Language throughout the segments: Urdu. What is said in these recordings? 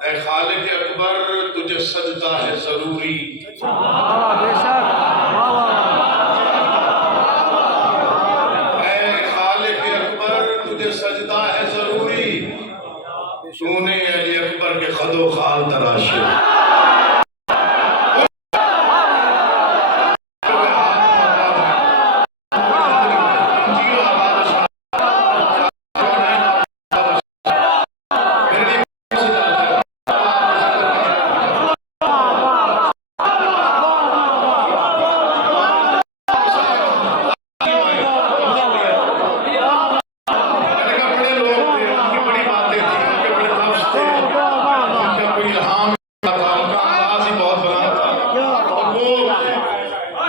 اے خالق اکبر تجھے سجدہ ہے ضروری، اے خالق اکبر تجھے سجدہ ہے ضروری، تو نے علی اکبر کے خد و خال تراشے،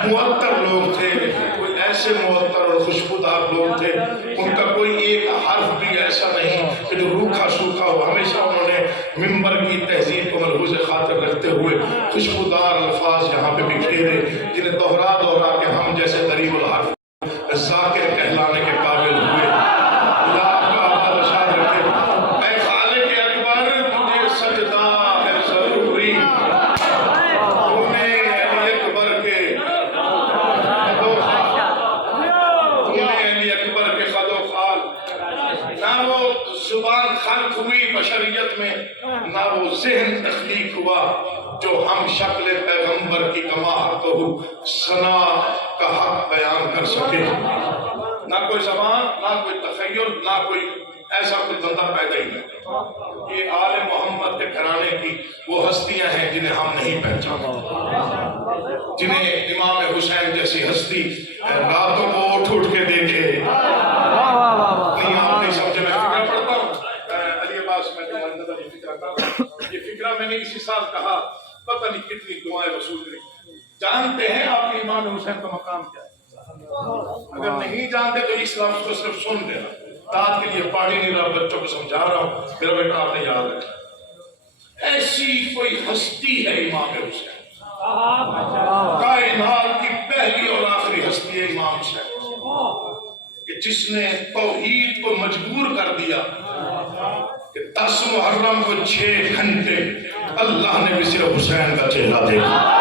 معطر لوگ تھے، کوئی ایسے معطر اور خوشبودار لوگ تھے، ان کا کوئی ایک حرف بھی ایسا نہیں کہ جو روکھا سوکھا ہو، ہمیشہ انہوں نے ممبر کی تہذیب کو ملحوظ خاطر رکھتے ہوئے خوشبودار الفاظ یہاں پہ بکھیرے، جنہیں دوہرا دوہرا کے ہم جیسے غریب الحرف ذاکر کہلانے کے قابل ہوئے۔ اللہ آپ کا آباد و شاد رکھے۔ اے خالق اکبر تجھے سجدہ ہے ضروری، تو نے علی اکبر کے نہ وہ زبان خلق ہوئی بشریت میں، نہ وہ ذہن تخلیق ہوا جو ہم شکل پیغمبر کی کماحت و ثنا کا حق بیان کر سکے۔ نہ کوئی زبان، نہ کوئی تخیل، نہ کوئی ایسا کوئی بندہ پیدا ہی نہیں۔ یہ آل محمد کے گھرانے کی وہ ہستیاں ہیں جنہیں ہم نہیں پہچانتے، جنہیں امام حسین جیسی ہستی راتوں کو اٹھ اٹھ کے دیکھے۔ نہیں آپ نہیں سمجھے، میں فکرہ پڑھتا ہوں علی عباس میں جو نظر یہ فکرہ کہا، یہ فکرہ میں نے اسی سال کہا، پتہ نہیں کتنی دعائیں وصول کریں۔ جانتے ہیں آپ کے امام حسین کا مقام کیا ہے؟ اگر نہیں جانتے تو اس لفظ کو صرف سن لینا، داد کے لیے پاڑی نہیں رہا، بچوں کو سمجھا رہا ہوں، میرا بیٹا آپ نے یاد رکھا۔ ایسی کوئی ہستی ہے امام حسین، کائنات کی پہلی اور آخری ہستی ہے امام حسین، کہ جس نے توحید کو مجبور کر دیا کہ 10 محرم کو 6 گھنٹے اللہ نے بھی صرف حسین کا چہرہ دیکھا۔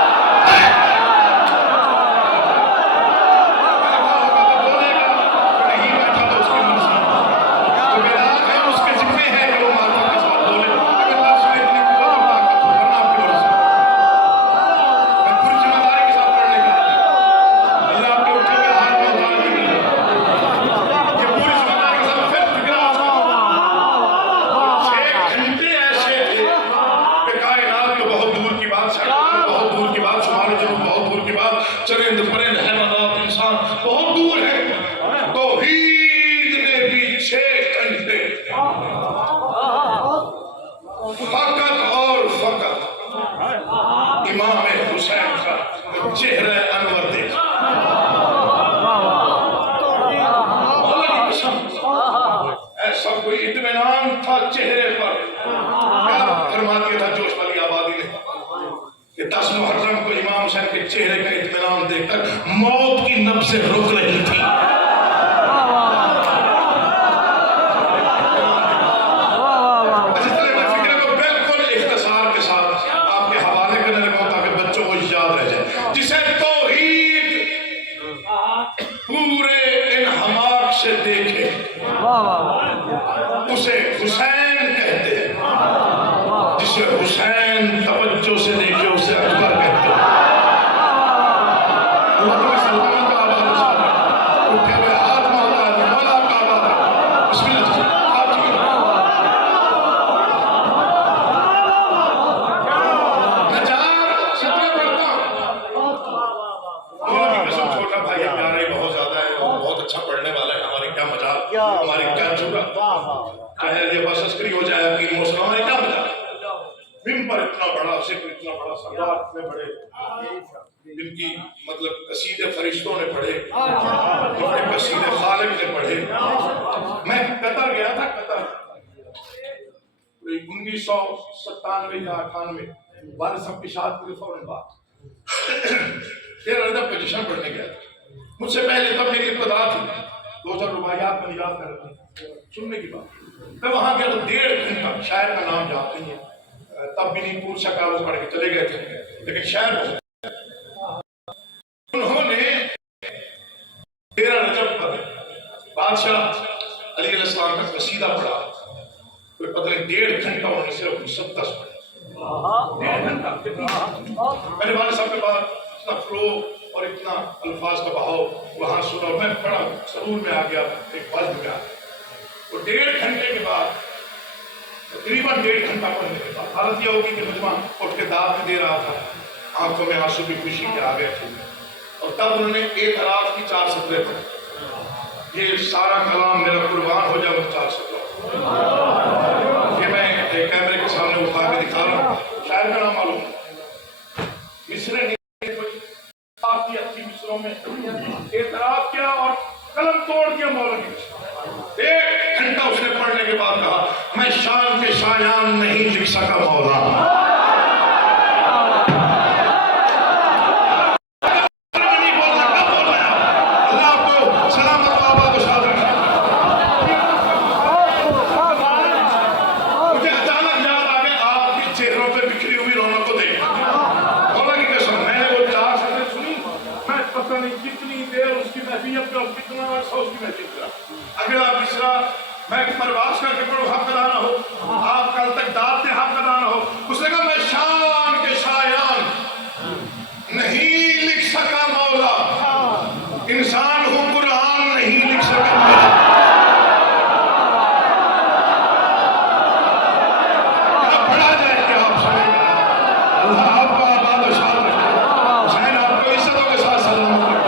چہرے کا اطمینان دیکھ کر موت کی نبضیں رک رہی تھی۔ اس طرح میں فکر کو بالکل اختصار کے ساتھ آپ کے حوالے کرنے لگا ہوں تاکہ بچوں کو یاد رہ جائے۔ جسے توحید پورے انہماک سے دیکھے اسے حسین کہتے ہیں، جسے حسین توجہ سے دیکھے اسے اکبر کہتے ہیں۔ ہو جائے عقیل محسن ہمارے کیا بجا ممبر اتنا بڑا، ذکر اتنا بڑا، سردار اتنے بڑے، جن کی مطلب قصیدے فرشتوں نے پڑھے، جن کے قصیدے خالق نے پڑھے۔ میں قطر گیا تھا، قطر 1997 یا 98 والد صاحب کی شہادت کے فوراً بعد 13 رجب کا جشن پڑھنے گیا تھا۔ مجھ سے پہلے تب میری ابتدا تھی، 2000 رباعیات میں یاد کر رہے تھے سننے کی بات۔ میں وہاں گیا تو 1.5 گھنٹہ، شاعر کا نام جانتے ہیں تب بھی نہیں پوچھ سکا، وہ پڑھ کے چلے گئے تھے، لیکن شاید انہوں نے 13 رجب پر بادشاہ علی علیہ السلام کا قصیدہ پڑھا، کوئی پتہ نہیں 1.5 گھنٹہ انہوں نے صرف مسدس پڑھا، 1.5 گھنٹہ۔ میرے والد صاحب کے بعد اتنا فلو اور اتنا الفاظ کا بہاؤ وہاں سنا، اور میں بڑا سرور میں آ گیا، ایک بلد میں آ گیا۔ تو 1.5 گھنٹے کے بعد، تقریباً 1.5 گھنٹہ پڑھنے کے بعد حالت یہ ہوگی کہ مجمع اٹھ کے داد میں دے رہا تھا، آنکھوں میں آنسو کی خوشی کے آ گئے تھے، اور تب انہوں نے ایک اعراف کی 4 سطریں پڑھی۔ یہ سارا کلام میرا قربان ہو جائے وہ 4 سطروں، یہ میں ایک کیمرے کے سامنے اٹھا کے دکھا رہا ہوں، شاعر کا نام معلوم ہے، مصرے نہیں کوئی آپ کی اچھی مصروں میں اعتراف کیا اور قلم توڑ دیا مولا کی مصروں۔ 1 گھنٹہ اس نے پڑھنے کے بعد کہا میں شان کے شایان نہیں لکھ سکا مولا، اگلا مصرع میں پرواز کر کے پڑھوں حق ادا نہ ہو، آپ کل تک داد میں حق ادا نہ ہو۔ اس نے کہا میں شان کے شایان نہیں لکھ سکا مولا، انسان ہوں قرآن نہیں لکھ سکا مولا۔ پڑھا جائے کہ آپ سنیں، اللہ آپ کو آباد و شاد رکھے، حسین آپ کو عزتوں کے ساتھ سلام کرے۔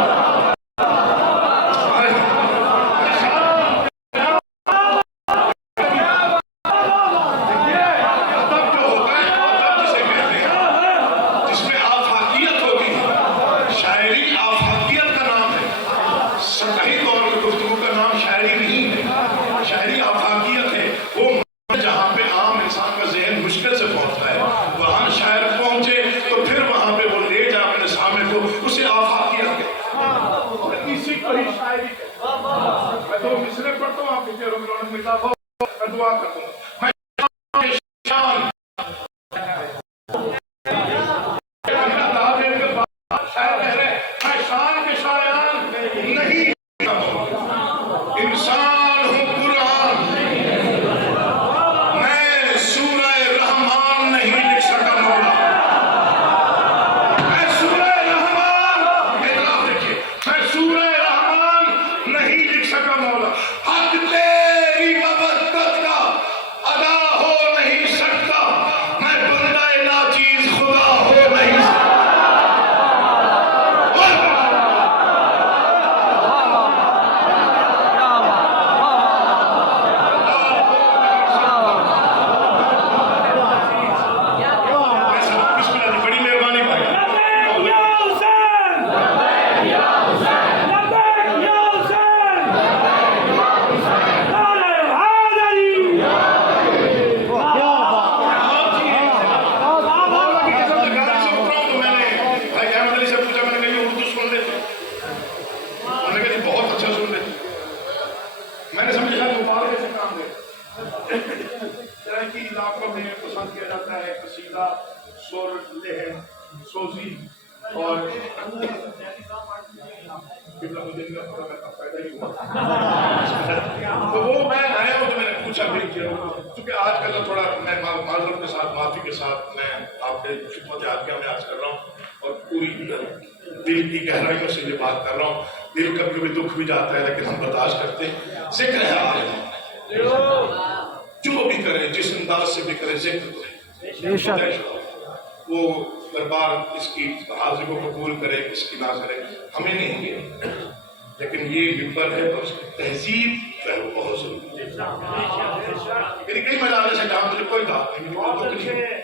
تو وہ میں آیا ہوں تو میں نے پوچھا بھی کیا، چونکہ آج کل تھوڑا میں معذرت کے ساتھ معافی کے ساتھ میں آپ کے خدمت عالیہ میں عرض کر رہا ہوں اور پوری دل کی گہرائیوں سے یہ بات کر رہا ہوں، دل کبھی کبھی دکھ بھی جاتا ہے لیکن ہم برداشت کرتے ہیں۔ ذکر ہے آج جو بھی کرے جس انداز سے بھی کرے ذکر تو ہے، وہ دربار اس کی حاضری کو قبول کرے اس کی نہ کرے ہمیں نہیں ہے، لیکن یہ ممبر ہے اور اس کی تہذیب جو ہے وہ بہت ضروری ہے۔ میری کئی مجالس ہیں جہاں مجھے کوئی دعوت نہیں، کوئی دکھ نہیں،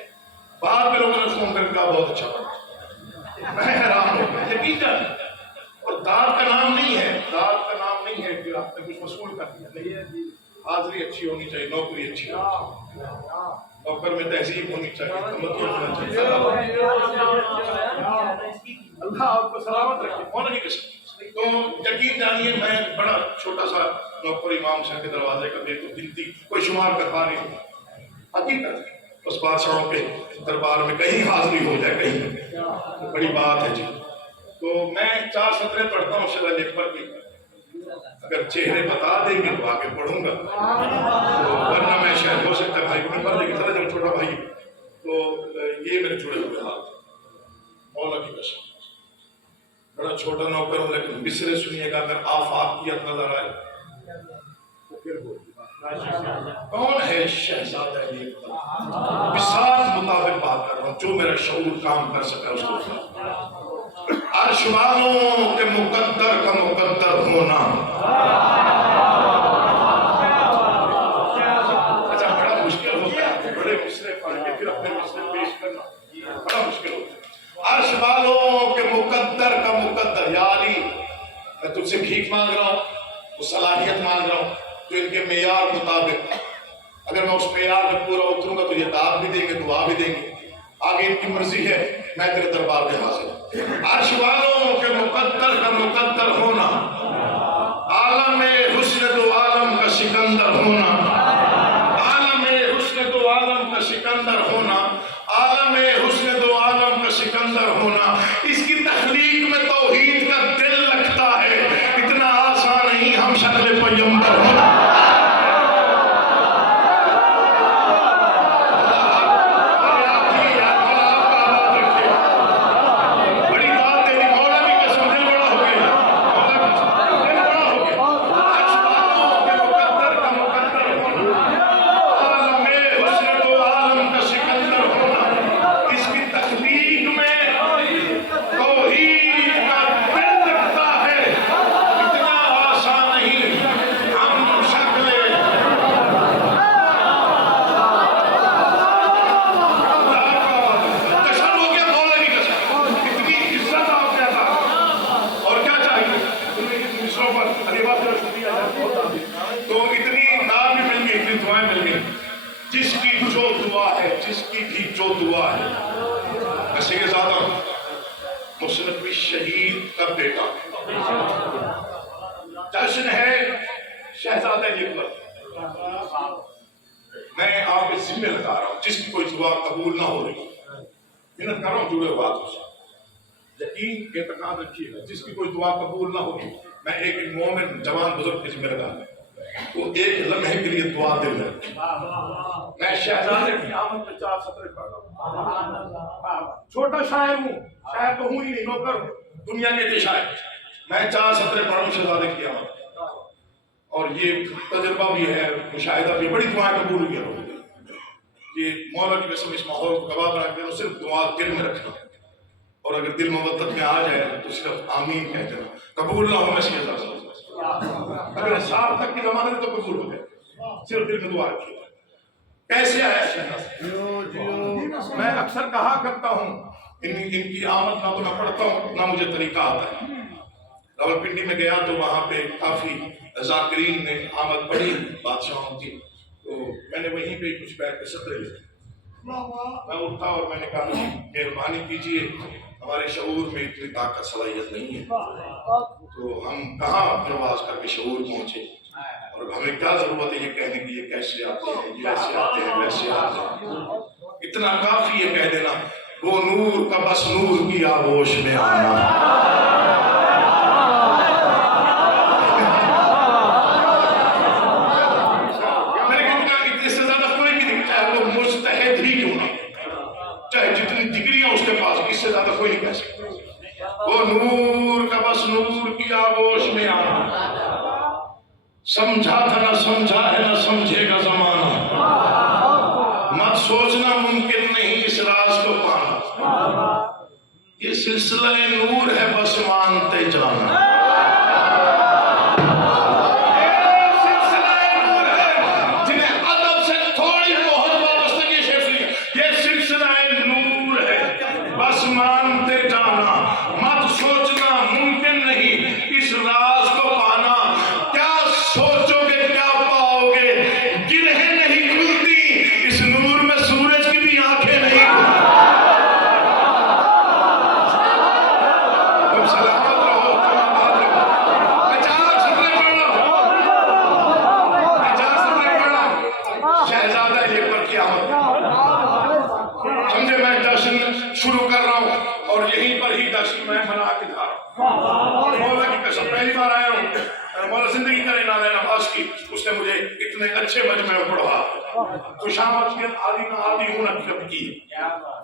بعد میں لوگوں نے فون کر کہا بہت اچھا پڑھا، میں حیران ہو گیا یقیناً۔ اور داد کا نام نہیں ہے، داد کا نام نہیں ہے کہ آپ نے کچھ وصول کر دیا، نہیں، حاضری اچھی ہونی چاہیے، نوکری اچھی ہونی چاہیے، نوکر میں تہذیب ہونی چاہیے، تمدن ہونا چاہیے۔ اللہ آپ کو سلامت رکھے، ہونا نہیں کسی۔ تو یقین جانیے میں بڑا چھوٹا سا نوکر امام صاحب کے دروازے کا بے کو گنتی کوئی شمار کر پا نہیں ہوں، حقیقت ہے۔ بس بادشاہوں کے دربار میں کہیں حاضری ہو جائے، کہیں بڑی بات ہے جی۔ تو میں 4 سطریں پڑھتا ہوں شہزادہ اکبر کی، اگر چہرے بتا دیں گے تو آگے پڑھوں گا، ورنہ میں شاید ہو سکتا ہے بھائی کو نہیں پڑھ دے گی، چلا جب چھوٹا بھائی۔ تو یہ میرے جڑے ہوئے ہاتھ مولا کی قسم، بڑا چھوٹا نوکر ہوں لیکن مصرے سنیے گا، اگر آفاق کی نظر آئے تو پھر بول کون ہے شہزادہ یہ بساط مطابق بات کر رہا ہوں، جو میرا شعور کام کر سکتا ہے اس کو۔ عرش والوں کے مقدر کا مقدر ہونا، اچھا بڑا مشکل ہوتا ہے بڑے مصرے پڑھ کے پھر اپنے مصرے پیش کرنا، بڑا مشکل ہوتا ہے۔ عرش والوں کے مقدر کا مقدر، یا علی میں تجھ سے بھیک مانگ رہا ہوں، وہ صلاحیت مانگ رہا ہوں جو ان کے معیار مطابق، اگر میں اس معیار میں پورا اتروں گا تو یہ داد بھی دیں گے، دعا بھی دیں گے، آگے ان کی مرضی ہے، میں تیرے دربار میں حاضر ہوں۔ عرش والوں کے مقدر کا مقدر ہونا، عالم حسن دو عالم کا سکندر ہونا، عالم حسن دو عالم کا سکندر ہونا، عالم حسن دو عالم کا سکندر ہونا، اس کی تخلیق میں توحید کا دل لگتا ہے، اتنا آسان نہیں ہم شکل پیغمبر ہونا۔ محسن نقوی شہید کا بیٹا جشن ہے شہزادہ اقبال، میں آپ کے ذمہ لگا رہا ہوں جس کی کوئی دعا قبول نہ ہو رہی، محنت کر رہا ہوں جڑے ہاتھوں سے، یقین اعتقاد رکھیے گا جس کی کوئی دعا قبول نہ ہوگی، میں ایک مومن جوان بزرگ کے ذمہ لگا وہ ایک لمحے کے لیے دعا دل میں رکھے۔ میں شہزادے کی آمد میں 4 سطریں پڑھ رہا ہوں، چھوٹا شاعر ہوں، شاعر تو ہوں ہی نہیں، نوکر دنیا کے شاعر، میں 4 سطریں پڑھ رہا ہوں شہزادے کی آمد، اور یہ تجربہ بھی ہے، مشاہدہ بھی، بڑی دعائیں قبول ہوئی ہیں، یہ مولا کی قسم اس ماحول کو گواہ بنا کے صرف دعا دل میں رکھنا، اور اگر دل مودت میں آ جائے تو صرف آمین کہہ دینا، قبول نہ ہو میں شہزادہ، اگر 7 تک کی زمانے تو قبول ہو جائے، صرف دل میں دعا رکھیے۔ کیسے آیا شہزادہ؟ میں اکثر کہا کرتا ہوں ان کی آمد نہ تو میں پڑھتا ہوں نہ مجھے طریقہ آتا ہے، راولپنڈی میں گیا تو وہاں پہ کافی ذاکرین نے آمد پڑھی بادشاہوں کی، تو میں نے وہیں پہ کچھ بیٹھ کے سطریں لکھی، میں اٹھا اور میں نے کہا مہربانی کیجیے، ہمارے شعور میں اتنی طاقت صلاحیت نہیں ہے، تو ہم کہاں پرواز کر کے شعور پہنچے، اور ہمیں کیا ضرورت ہے یہ کہنے کی یہ کیسے آتے ہیں، یہ ایسے آتے ہیں ویسے آتے ہیں، اتنا کافی ہے کہہ دینا وہ نور کا بس نور کی آغوش میں آنا۔ میں نے کہا اس سے زیادہ کوئی بھی نہیں، چاہے وہ مجتہد ہی کیوں نہ، چاہے جتنی ڈگریاں اس کے پاس، اس سے زیادہ کوئی نہیں کہہ سکتا، وہ نور کا بس نور کی آغوش میں آنا، سمجھا تھا نہ سمجھا ہے نہ سمجھے گا زمانہ، مت سوچنا ممکن نہیں اس راز کو پانا، یہ سلسلہ نور ہے بس مانتے جانا، یہ سلسلہ نور ہے جنہیں ادب سے تھوڑی بہت وابستگی شیخی، یہ سلسلہ نور ہے بس مانتے جانا، مت سوچنا ممکن نہیں اس راز کو پانا، کیا سوچو گے کیا پاؤ گے، گرہیں نہیں کھلتی اس نور میں سورج کی بھی آنکھیں نہیں کھلتی، تم سلامت رہو، شروع کر رہا ہوں اور یہیں پر ہی جشن میں منا کے جا رہا ہوں. مولا کی قسم پہلی بار آیا ہوں. مولا زندگی کرے نہ لینا باس کی, اس نے مجھے اتنے اچھے مجمع میں پڑھا. خوشامد کی عادی نہ عادی ہوں نہ کب کی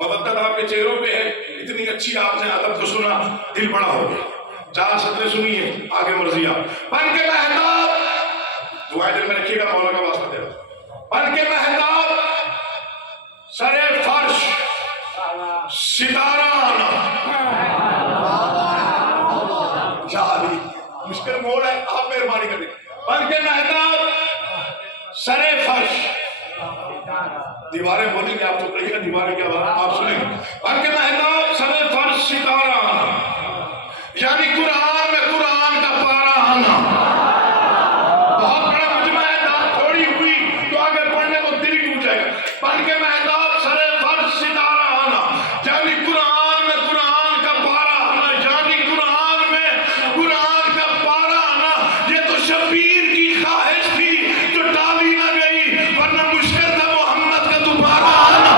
مبدت آپ کے چہروں پہ ہے. اتنی اچھی آپ نے ادب کو سنا, دل بڑا ہو گیا. 4 سطریں سنیے, آگے مرضی آپ. بن کے مہتاب, دعائیں دل میں رکھیے گا, مولا کا واسطہ دے. بن کے مہتاب سر فرش ستارہ آنا. جاری مشکل موڑ ہے, آپ مہربانی کر دیں. بن کے مہتاب سر فرش, دیواریں بولیں گے آپ تو کہیے گا دیواریں کیا بات آپ سنیں گے. بن کے مہتاب سر فرش ستارہ آنا, یعنی قرآن میں قرآن کا پارا آنا. بہت بڑا مجمع ہے, داد تھوڑی ہوئی تو آگے پڑھنے کو دل ٹوٹ جائے گا. بن کے مہتاب سر فرش ستارہ آنا, یعنی قرآن میں قرآن کا پارا آنا, یعنی قرآن میں قرآن کا پارا آنا. یہ تو شبیر کی خواہش تھی جو ٹالی نہ گئی, ورنہ مشکل تھا محمد کا دوبارہ آنا.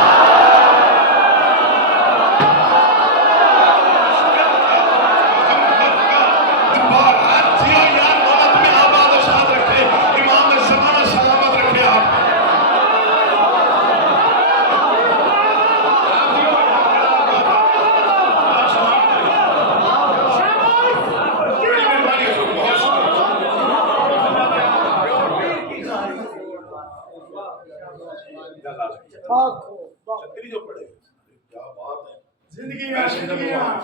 زندگی میں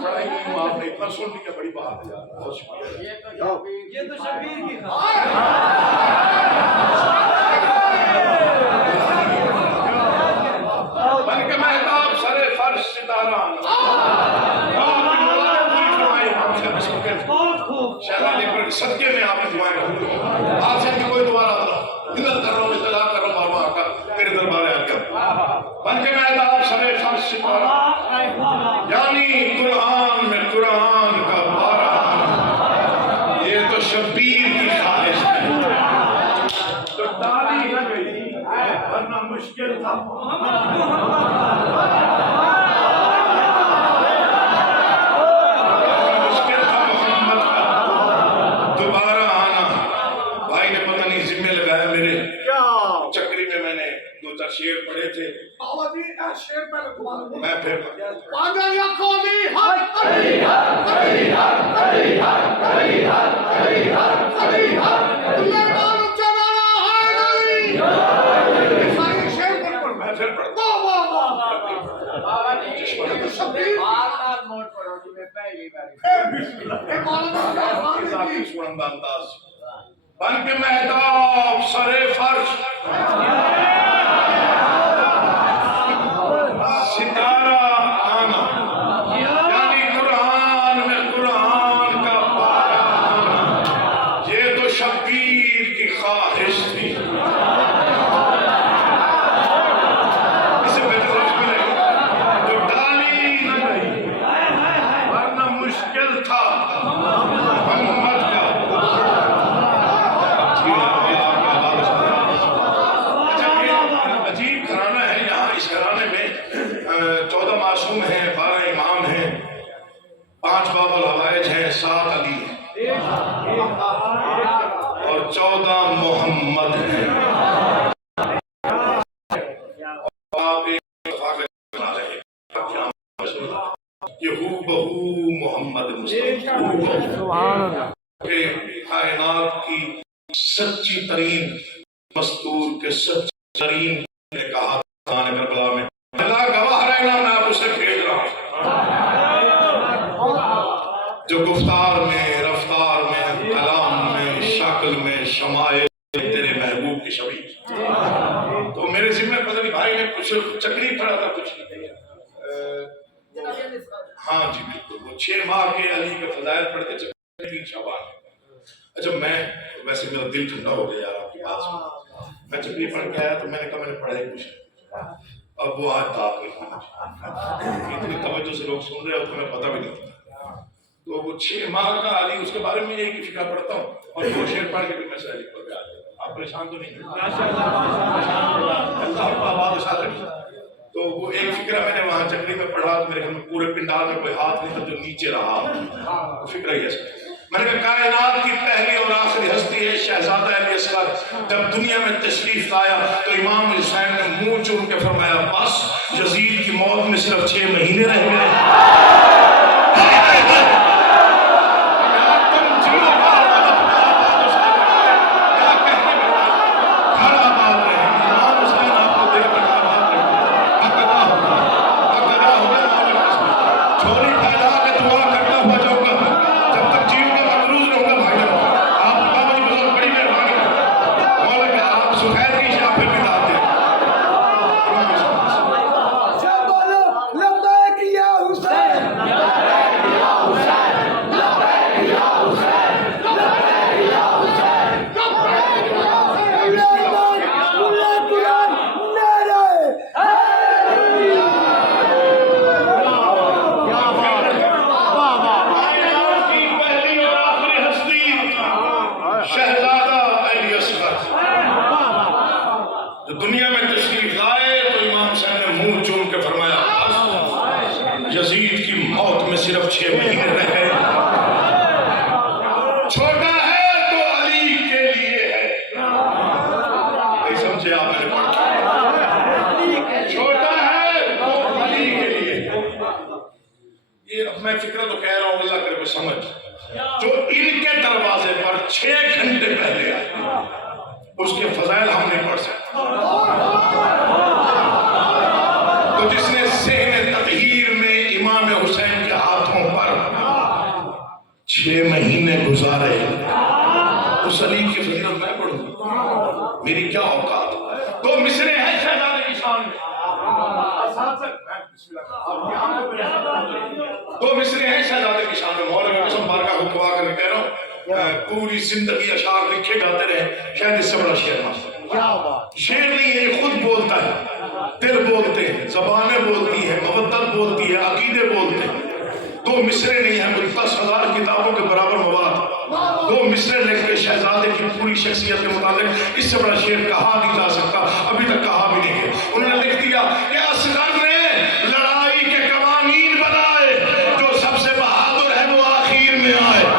پڑھائی نہیں ہوں, آپ نے اتنا سن لیا, بڑی بات ہے یار, بہت شکریہ. یہ تو شبیر کی بن کے مہتاب سر فرش ستارہ آنا. شہزادے پر صدقے میں آپ نے دعائیں قبول کریں. آپ سے کہ کوئی دعا نہ کرو, دل کر رہا ہوں, اطلاع کر رہا ہوں, بارو آقا تیرے دربار آ کر. بن کے مہتاب سر فرش ستارہ, یعنی قرآن میں قرآن کا پارا آنا. یہ تو شبیر کی خواہش ہے تو ٹالی نہ گئی, ورنہ مشکل تھا. شیر پڑھے تھے, میں پھر بن کے مہتاب سر فرش ستارہ آنا, یعنی قرآن میں قرآن کا پارا آنا. یہ تو شبیر کی خواہش تھی. اسے بہتر لفظ ملے جو ڈالی نہ گئی, ورنہ مشکل تھا محمد کا. عجیب گھرانہ ہے یہاں. اس گھرانے میں 14 معصوم ہیں, 12 امام ہیں, 5 باب الحوائج ہیں, 7 علی ہیں اور 14 محمد ہیں. آپ ایک اتفاق بنا رہے ہیں کہ ہو بہو محمد مصطفیٰ کہ کائنات کی سچی ترین مستور کے سچی ترین نے کہا کربلا میں, اللہ گواہ رہنا میں آپ اسے بھیج رہا ہوں جو گفتار میں, رفتار میں, کلام میں, شکل میں, شمائل میں تیرے محبوب کی شبیہ. تو میرے ذمہ پتہ نہیں بھائی نے کچھ چکری پڑا تھا, کچھ ہاں جی بالکل, وہ 6 ماہ کے علی کے فضائل پڑھتے چکری شابان. اچھا میں ویسے میرا دل ٹھنڈا ہو گیا یار آپ کی بات سن. میں چکری پڑھ کے آیا تو میں نے کہا میں نے پڑھا ہی کچھ, اب وہ آج تاپ نہیں, اتنی توجہ سے لوگ سن رہے ہو تو ہمیں پتہ بھی نہیں. تو وہ 6 ماہ کا علی, اس کے بارے میں ایک ہی فکر پڑھتا ہوں اور 2 شعر پڑھ کے بھی میں شاعری پڑھ کے آ جاتا ہوں. آپ پریشان تو نہیں ہیں؟ اللہ آپ کو آباد و شاد رکھیں. تو وہ ایک فکرہ میں نے وہاں چکری میں پڑھا تو میرے خیال میں پورے پنڈال میں کوئی ہاتھ نہیں تھا جو نیچے رہا. وہ فکرہ یہ ہے. میں نے کہا کائنات کی پہلی اور آخری ہستی ہے شہزادہ علی اصغر. جب دنیا میں تشریف لایا تو امام حسین نے منہ چوم کے فرمایا بس یزید کی موت میں صرف 6 مہینے رہ گئے. میں فکر تو کہہ رہا ہوں اللہ کرے سمجھ جو ان کے دروازے پر 6 گھنٹے پہلے آئے اس کے فضائل ہم نہیں پڑھ سکتے. تو جس نے صحن تطہیر میں امام حسین کے ہاتھوں پر 6 مہینے گزارے اس علی کی فضیلت میں پڑھوں میری کیا اوقات. تو مصرے ہیں شہزادے کی شان میں تو مصرے ہیں شہزادے کی شان میں. مولا کی قسم بارگاہ کو کھوا کر کہہ رہا ہوں پوری زندگی اشعار لکھے جاتے رہے شاید اس سے بڑا شعر نہ. شعر نہیں ہے یہ خود بولتا ہے. دل بولتے ہیں, زبانیں بولتی ہیں, مودت بولتی ہے, عقیدے بولتے ہیں. 2 مصرے نہیں ہیں 10,000 کتابوں کے برابر مواد. 2 مصرے لکھ کے شہزادے کی پوری شخصیت کے متعلق اس سے بڑا شعر کہا نہیں جا سکتا, ابھی تک کہا بھی نہیں ہے. انہوں نے لکھ دیا کہ اصغر نے لڑائی کے قوانین بنائے, جو سب سے بہادر ہے وہ آخر میں آئے.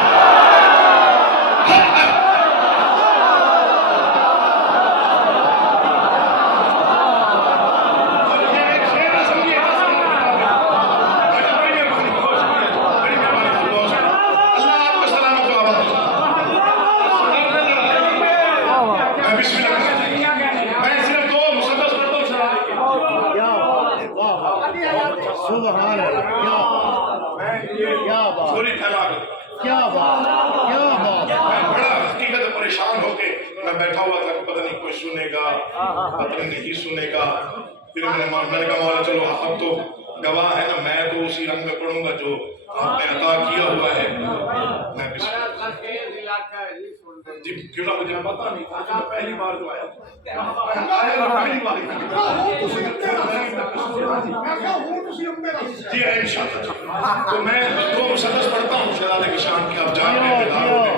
نہیں سنے گا. پھر میں نے کہا مولا چلو اب تو گواہ ہے نا, میں تو اسی رنگ میں پڑھوں گا جو آپ نے عطا کیا ہوا ہے. میں جی کیوں نہ مجھے پتا نہیں تھا, پہلی بار جو آیا جی انشاءاللہ. تو میں 2 مسدس پڑھتا ہوں شہزادے کی شان کی, آپ جان میں بیدار ہو گئے.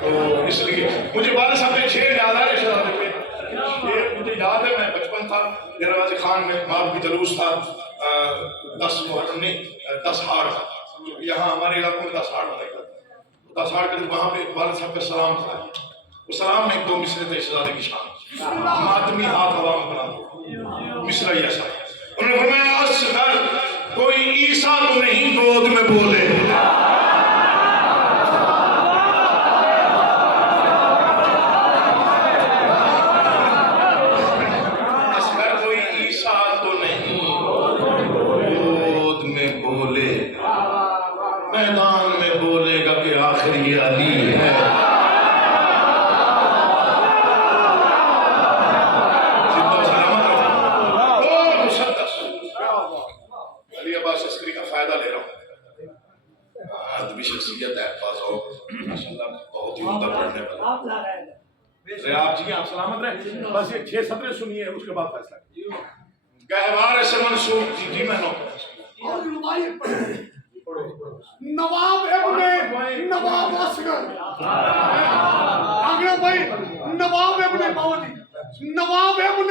تو اس لیے مجھے والد صاحب نے 6 یاد آ رہے شہزادے پہ. مجھے یاد ہے میں بچپن تھا دروازے خان میں ماب کی جلوس تھا 10 محرم نہیں 10 ہاڑ تھا. یہاں ہمارے علاقوں میں 10 ہاڑ بنے گا. 10 ہاڑ کے وہاں پہ والد صاحب کا سلام تھا. وہ سلام میں 2 مصرے تھے شہزادے کی شان. ماتمی ہاتھ ہوا میں بنا دو مصرا ہی ایسا. انہوں نے فرمایا اصغر کوئی عیسیٰ تو نہیں گود میں بولے. میدان میں بولے گا کہ آخر یہ علی ہے. علی عباس عسکری کا فائدہ لے رہا ہوں. ادبی شخصیت ہے, ماشاءاللہ بہت ہی عمدہ پڑھنے والا. آپ جی آپ سلامت رہیں. بس یہ 6 سطریں سنیے اس کے بعد فیصلہ. گہوارے سے منسوب جی میں نواب ابن نواب اصغر آگرہ بھائی نواب ابن مولی نواب ابن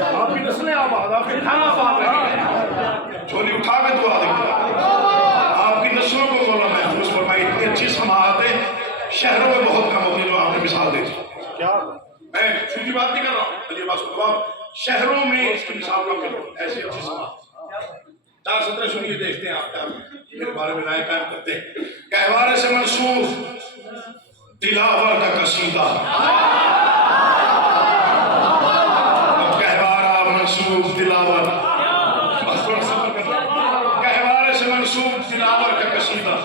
آپ کی نسلیں آباد، آپ کے گھر آباد رہیں، جھولی اٹھا کے دعا دیں، آپ کی نسلوں کو مولا محفوظ فرمائے۔ اتنی اچھی سماعتیں شہروں میں بہت کم ہوتی ہیں جو آپ نے مثال دی تھی۔ کیا میں چھوٹی بات نہیں کر رہا ہوں، علی عباس کو شہروں میں اس کی مثال کا ملو ایسی اچھی سماعت۔ 4 سطریں سنیے، دیکھتے ہیں آپ کیا میرے بارے میں رائے قائم کرتے ہیں۔ گہوارے سے منسوب تلاوت کا قصیدہ، گہوارہ منسوب تلاوت، گہوارے سے منسوب تلاوت کا قصیدہ،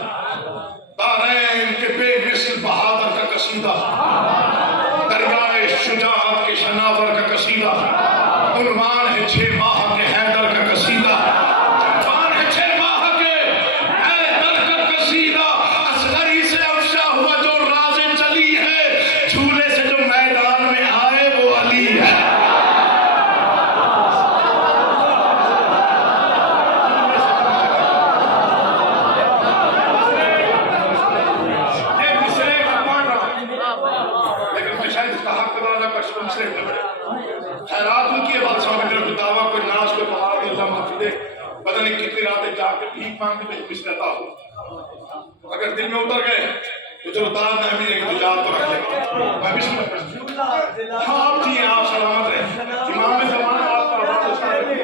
دارین کے بے مثل بہادر کا قصیدہ، دریائے شجاعت کے شناور کا قصیدہ، عنوان ہے 6 ماہ کے حیدر کا قصیدہ، عنوان ہے 6 ماہ کے حیدر کا قصیدہ، اصغری سے افشا ہوا جو رازیں چلی ہے، جھولے سے جو میدان میں آئے وہ علی ہے۔ یہ مصرے کا پڑھ رہا ہوں، لیکن میں شاید اس کا حق بنانا کا شروع سے خیرات ان کی بات سامنے میرا کوئی دعویٰ، کوئی ناز، کوئی پہاڑ نہیں، اللہ معافی دے، پتہ نہیں کتنی راتیں جا کے بھیک مانگ کے کچھ رہتا ہو، اگر دل میں اتر گئے تو چلو داد نہ ملے گی تو یاد تو رکھ لیں گے۔ میں بسم اللہ پڑھتا ہوں۔ ہاں آپ جی آپ سلامت رہیں، امام زمانہ آپ کا آواز استاد ہے۔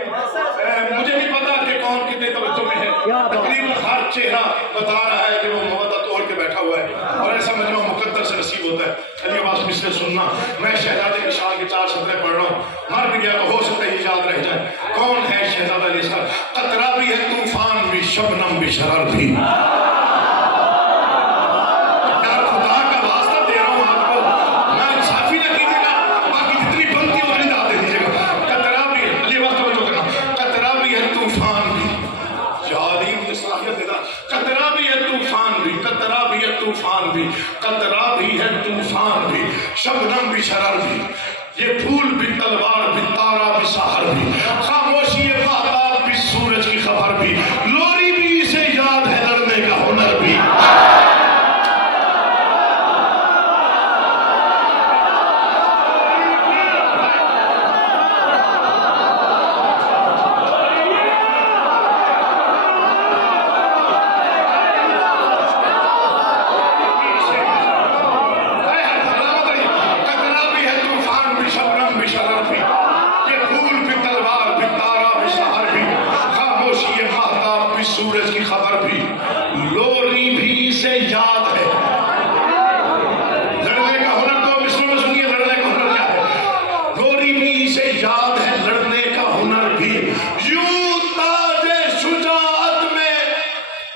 مجھے نہیں پتا کہ کون کتنے توجہ میں ہے، تقریباً ہر چہرہ بتا رہا ہے کہ وہ محبت توڑ کے بیٹھا ہوا ہے، اور ایسا مجمع مقدر سے نصیب ہوتا ہے۔ علی عباس مثل سننا، میں شہزادے کی شان کے 4 سطریں پڑھ رہا ہوں، مر بھی گیا تو ہو سکتا ہے یہ یاد رہ جائے۔ کون ہے شہزادہ علی صاحب؟ قطرہ بھی ہے طوفان بھی، شبنم بھی، شرر بھی، یار خدا کا واسطہ دے رہا ہوں آپ کو، میں انصافی نہ کیجیے گا، باقی جتنی بنتی ہو اتنی داد دے دیجیے گا۔ قطرہ بھی ہے، علی عباس توجہ کرنا، قطرہ بھی ہے طوفان بھی، یاد ہی مجھے صلاحیت دینا، قطرہ بھی ہے طوفان بھی، قطرہ بھی ہے طوفان بھی، قطرہ بھی ہے طوفان بھی، شبنم بھی، شرر بھی، یہ پھول بھی، تلوار بھی، تارا بھی، سحر بھی، خاموشی مہتاب بھی، سورج کی خبر بھی، لوری بھی، اسے یاد ہے لڑنے کا ہنر بھی۔ سورج کی خبر بھی، لوری بھی، اسے یاد ہے لڑنے کا ہنر۔ تو مصروں میں سنیے لڑنے کا ہنر کیا ہے۔ لوری بھی، اسے یاد ہے لڑنے کا ہنر بھی، یوں تاج شجاعت میں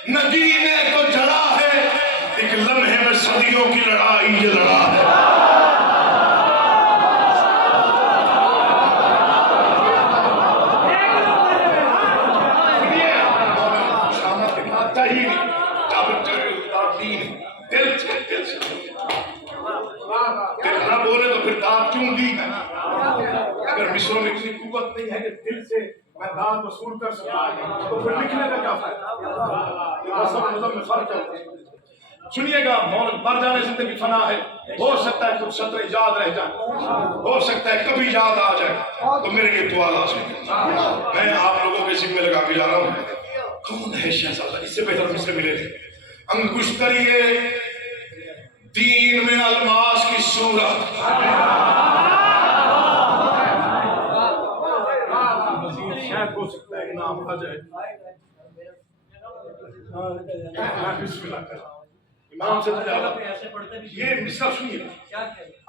نگینے کو جڑا ہے، ایک لمحے میں صدیوں کی لڑائی یہ لڑا ہے۔ دل نہ بولے تو پھر داد کیوں دی ہے؟ اگر مصروں میں اتنی قوت نہیں ہے کہ دل سے میں داد وصول کر سکتا تو پھر لکھنے کا کیا فائدہ؟ یہ قسم نظم میں فرق ہے۔ سنیے گا، مر جانے زندگی فنا ہے، ہو سکتا ہے کچھ سطریں یاد رہ جائیں، ہو سکتا ہے کبھی یاد آ جائے تو میرے لیے دعا لازمی ہے۔ میں آپ لوگوں کے ذمہ لگا کے جا رہا ہوں، کون ہے شہزادہ؟ اس سے بہتر مجھ سے ملے تھے۔ انگشتریے دین میں الماس کی صورت، شاید ہو سکتا ہے کہ نام آ جائے، بسم اللہ کریں امام سے یہ مصرع سنیے۔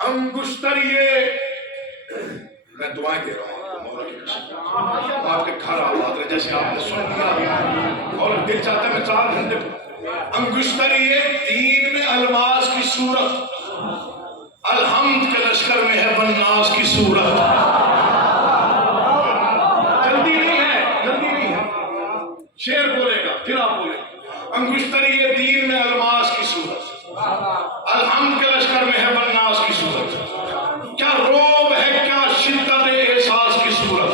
انگشتریے، میں دعائیں دے رہا ہوں مولا کی قسم، آپ کے گھر آباد رہے جیسے آپ نے سن لیا، اور دل چاہتا ہے میں 4 گھنٹے انگشتریے دین میں الماس کی صورت، الحمد کے لشکر میں ہے بناس کی صورت۔ جلدی نہیں ہے، شعر بولے گا پھر آپ بولے گا۔ انگشتریے دین میں الماس کی صورت، الحمد کے لشکر میں ہے بناس کی صورت، کیا روب ہے کیا شدت احساس کی صورت،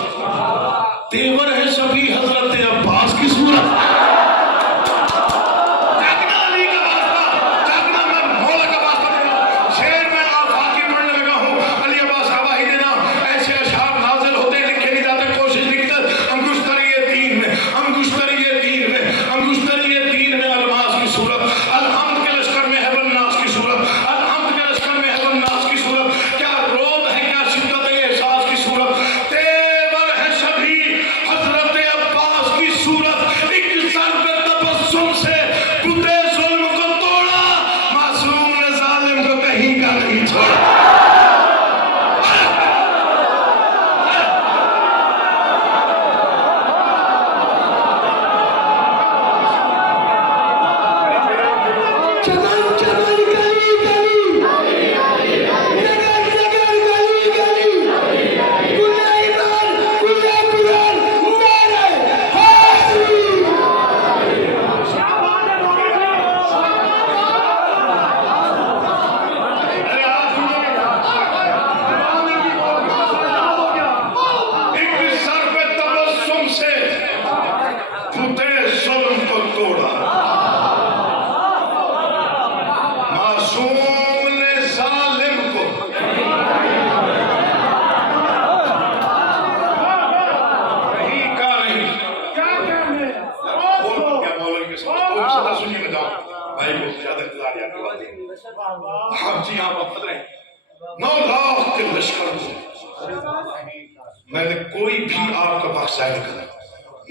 تیور ہے سبھی حضرت عباس کی صورت۔ شعر میں آفاقی پڑھنے لگا ہوں، علی عباس گواہی دینا، ایسے اشعار نازل ہوتے لکھے ہم جی ہاں محمد رہے 9 لاکھ کے لشکر کو میں نے کوئی بھی آپ کا بخش ظاہر کرا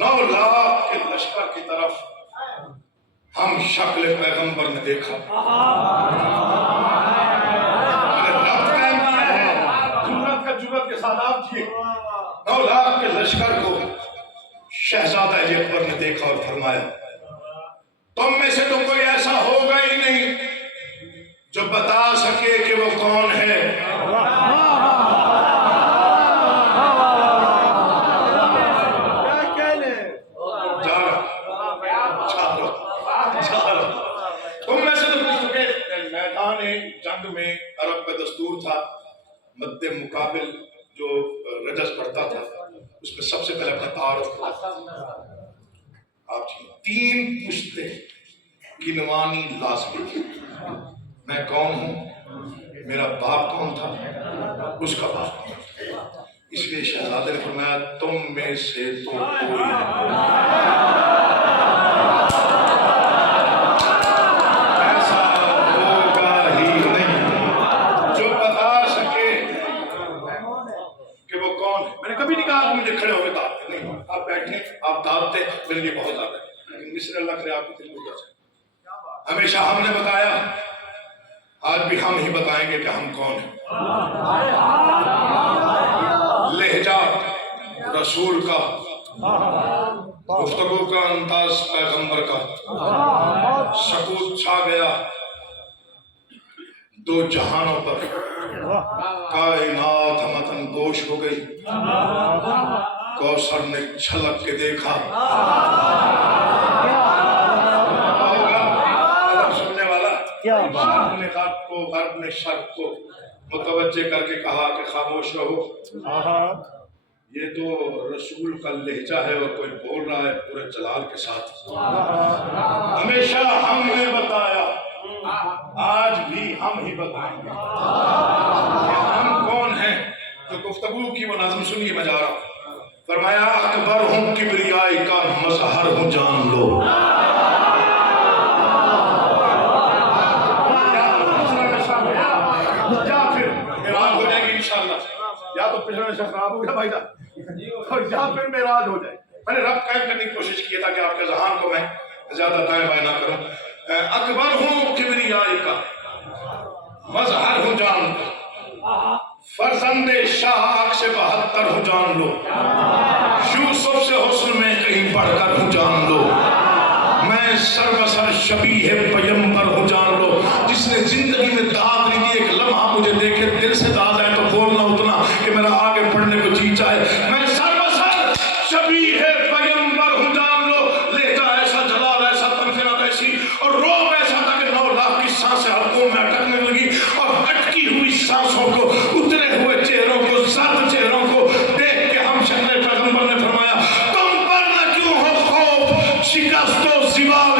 9 لاکھ کے لشکر کی طرف ہم شکل پیغمبر نے دیکھا جرت کے ساتھ آپ جیے 9 لاکھ کے لشکر کو شہزادہ اکبر نے دیکھا اور فرمایا تم میں سے تو کوئی ایسا ہوگا ہی نہیں جو بتا سکے کہ وہ کون ہے تم میں سے تو کچھ میدان جنگ میں عرب کا دستور تھا مد مقابل جو رجز پڑھتا تھا اس میں سب سے پہلے اپنا تعارف آپ 3 پشتے گنوانی لازمی میں کون ہوں میرا باپ کون تھا اس کا باپ کون تھا اس لیے شہزادے نے فرمایا تم میں سے تو کوئی ایسا ہوگا ہی نہیں جو بتا سکے کہ وہ کون ہے میں نے کبھی نہیں کہا کہ مجھے کھڑے ہو کے دعوت نہیں آپ بیٹھیں آپ دعوت تھے میرے لیے بہت زیادہ ہے لیکن مصر اللہ کرے آپ کی دل کو جائے ہمیشہ ہم نے بتایا آج بھی ہم ہی بتائیں گے کہ ہم کون ہیں لہجہ رسول کا گفتگو کا انداز پیغمبر کا سکوت چھا گیا 2 جہانوں پر کائنات متن گوش ہو گئی کوثر نے چھلک کے دیکھا شرق نے غرب کو غرب نے شرق کو متوجہ کر کے کہا کہ خاموش رہو یہ تو رسول کا لہجہ ہے اور کوئی بول رہا ہے پورے جلال کے ساتھ ہمیشہ ہم نے بتایا آج بھی ہم ہی بتائیں گے ہم کون ہیں تو گفتگو کی وہ نظم سنیے میں جا رہا ہوں فرمایا اکبر ہوں کبریائی کا مظہر ہوں جان لو یا تو پچھلے نشہ خراب ہو گیا بھائی صاحب یا پھر میراج ہو جائے میں نے رب قائم کرنے کی کوشش کی تاکہ آپ کے ذہان کو میں زیادہ دائیں بائیں نہ کروں اکبر ہوں کبریائی کا مظہر ہوں جان لو فرزند شاہ آنکھ سے 72 ہوں جان لو یوسف سے حسن میں کہیں بڑھ کر ہوں جان لو میں سر بسر شبیہ پیمبر ہوں جان لو جس نے زندگی میں داد نہیں دی ایک لمحہ مجھے دیکھے دل سے داد آئے تو بولنا اتنا کہ میرا آگے پڑھنے کو جی چاہے میں سر بسر شبیہ پیمبر ہوں جان لو لہجہ ایسا جلال ایسا تنفرت ایسی اور روب ایسا تھا کہ 9 لاکھ کی سانسیں حلقوں میں اٹکنے لگی اور اٹکی ہوئی سانسوں کو اترے ہوئے چہروں کو زرد چہروں کو دیکھ کے ہم شکل پیغمبر نے فرمایا تم پر نہ کیوں ہو خوف شکست و زوال